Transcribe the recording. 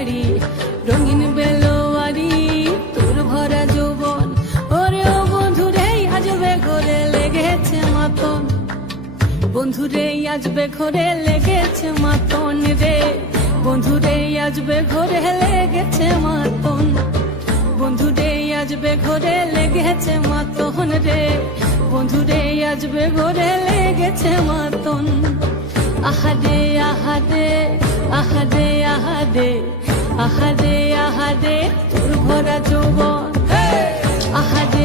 শাড়ি রঙিন বেলোয়ারি তোর ভরা যৌবন ওরে ও বন্ধুরে আজবে ঘরে লেগেছে মাতন বন্ধুরে আজবে ঘরে লেগেছে মাতন রে বন্ধুরে আজবে ঘরে লেগেছে মাতন বন্ধুরে আজবে ঘরে লেগেছে মাতন রে বন্ধুরে আজবে ঘরে লেগেছে মাতন আহারে আহারে আহারে আহারে আহারে আহারে তোর ভরা যৌবন আহারে